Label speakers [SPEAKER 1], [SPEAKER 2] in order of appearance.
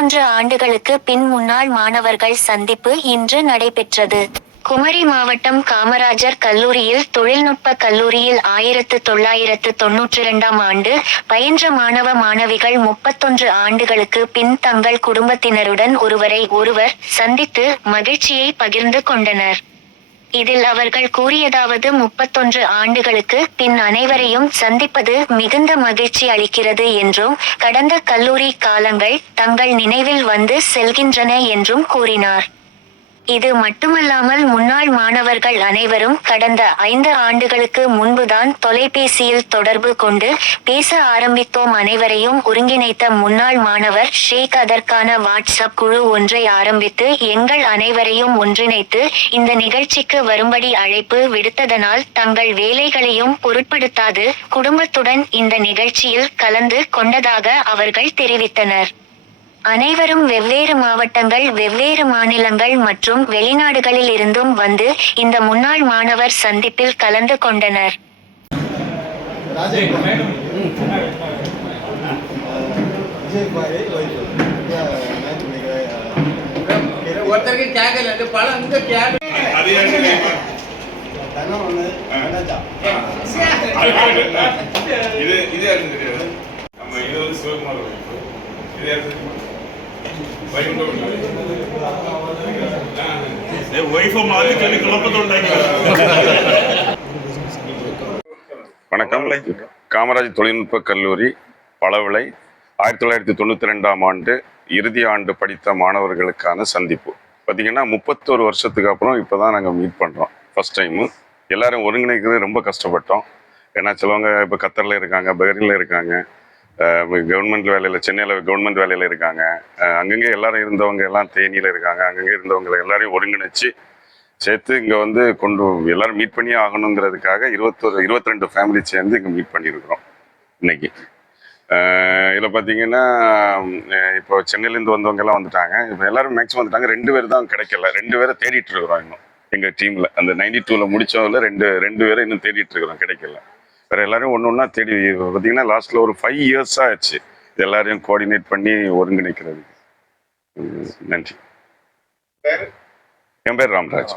[SPEAKER 1] முப்பத்தொன்று ஆண்டுகளுக்கு பின் முன்னாள் மாணவர்கள் சந்திப்பு இன்று நடைபெற்றது. குமரி மாவட்டம் காமராஜர் கல்லூரியில் தொழில்நுட்ப கல்லூரியில் ஆயிரத்து தொள்ளாயிரத்து தொன்னூற்றி இரண்டாம் ஆண்டு பயின்ற மாணவ மாணவிகள் முப்பத்தொன்று ஆண்டுகளுக்கு பின் தங்கள் குடும்பத்தினருடன் ஒருவரை ஒருவர் சந்தித்து மகிழ்ச்சியை பகிர்ந்து கொண்டனர். இதில் அவர்கள் கூறியதாவது முப்பத்தொன்று ஆண்டுகளுக்கு பின் அனைவரையும் சந்திப்பது மிகுந்த மகிழ்ச்சி அளிக்கிறது என்றும் கடந்த கல்லூரி காலங்கள் தங்கள் நினைவில் வந்து செல்கின்றன என்றும் கூறினார். இது மட்டுமல்லாமல் முன்னாள் மாணவர்கள் அனைவரும் கடந்த ஐந்து ஆண்டுகளுக்கு முன்புதான் தொலைபேசியில் தொடர்பு கொண்டு பேச ஆரம்பித்தோம் அனைவரையும் ஒருங்கிணைத்த முன்னாள் மாணவர் ஷேக் அதற்கான வாட்ஸ்அப் குழு ஒன்றை ஆரம்பித்து எங்கள் அனைவரையும் ஒன்றிணைத்து இந்த நிகழ்ச்சிக்கு வரும்படி அழைப்பு விடுத்ததனால் தங்கள் வேலைகளையும் பொருட்படுத்தாது குடும்பத்துடன் இந்த நிகழ்ச்சியில் கலந்து கொண்டதாக அவர்கள் தெரிவித்தனர். அனைவரும் வெவ்வேறு மாவட்டங்கள் வெவ்வேறு மாநிலங்கள் மற்றும் வெளிநாடுகளில் இருந்தும் வந்து இந்த முன்னாள் மாணவர் சந்திப்பில் கலந்து கொண்டனர்
[SPEAKER 2] இது இது நம்ம இது வந்து சிவகுமார்
[SPEAKER 3] வணக்கம். காமராஜ் தொழில்நுட்ப கல்லூரி பலவிலை ஆயிரத்தி தொள்ளாயிரத்தி தொண்ணூற்றி ரெண்டாம் ஆண்டு இறுதி ஆண்டு படித்த மாணவர்களுக்கான சந்திப்பு. பார்த்தீங்கன்னா முப்பத்தோரு வருஷத்துக்கு அப்புறம் இப்போ தான் நாங்கள் மீட் பண்ணுறோம் ஃபஸ்ட் டைமு எல்லாரும் ஒருங்கிணைக்கிறது ரொம்ப கஷ்டப்பட்டோம். ஏன்னா சிலவங்க இப்போ கத்தரில் இருக்காங்க பஹ்ரைனில் இருக்காங்க. கவர்மெண்ட் வேலையில் சென்னையில் கவர்மெண்ட் வேலையில் இருக்காங்க. அங்கங்கே எல்லாரும் இருந்தவங்க எல்லாம் தேனியில் இருக்காங்க. அங்கங்கே இருந்தவங்க எல்லாரையும் ஒருங்கிணைச்சு சேர்த்து இங்கே வந்து கொண்டு எல்லாரும் மீட் பண்ணியே ஆகணுங்கிறதுக்காக இருபத்தொரு இருபத்தி ரெண்டு ஃபேமிலி சேர்ந்து இங்கே மீட் பண்ணியிருக்கிறோம் இன்னைக்கு. இதில் பார்த்தீங்கன்னா இப்போ சென்னையிலேருந்து வந்தவங்க எல்லாம் வந்துட்டாங்க. இப்போ எல்லாரும் மேக்ஸிமம் வந்துட்டாங்க. ரெண்டு பேர் தான் கிடைக்கல. ரெண்டு பேரை தேடிட்டு இருக்கிறோம் இன்னும். எங்கள் டீமில் அந்த நைன்டி டூவில் முடித்தவங்கள ரெண்டு ரெண்டு பேரை இன்னும் தேடிட்டு இருக்கிறோம். கிடைக்கல. வேறு எல்லாரும் ஒன்று ஒன்றா தேடி பார்த்தீங்கன்னா லாஸ்ட்டில் ஒரு ஃபைவ் இயர்ஸாக ஆச்சு. இது எல்லாரையும் கோஆர்டினேட் பண்ணி ஒருங்கிணைக்கிறது. உம், நன்றி. என் பேர் ராம்ராஜ்.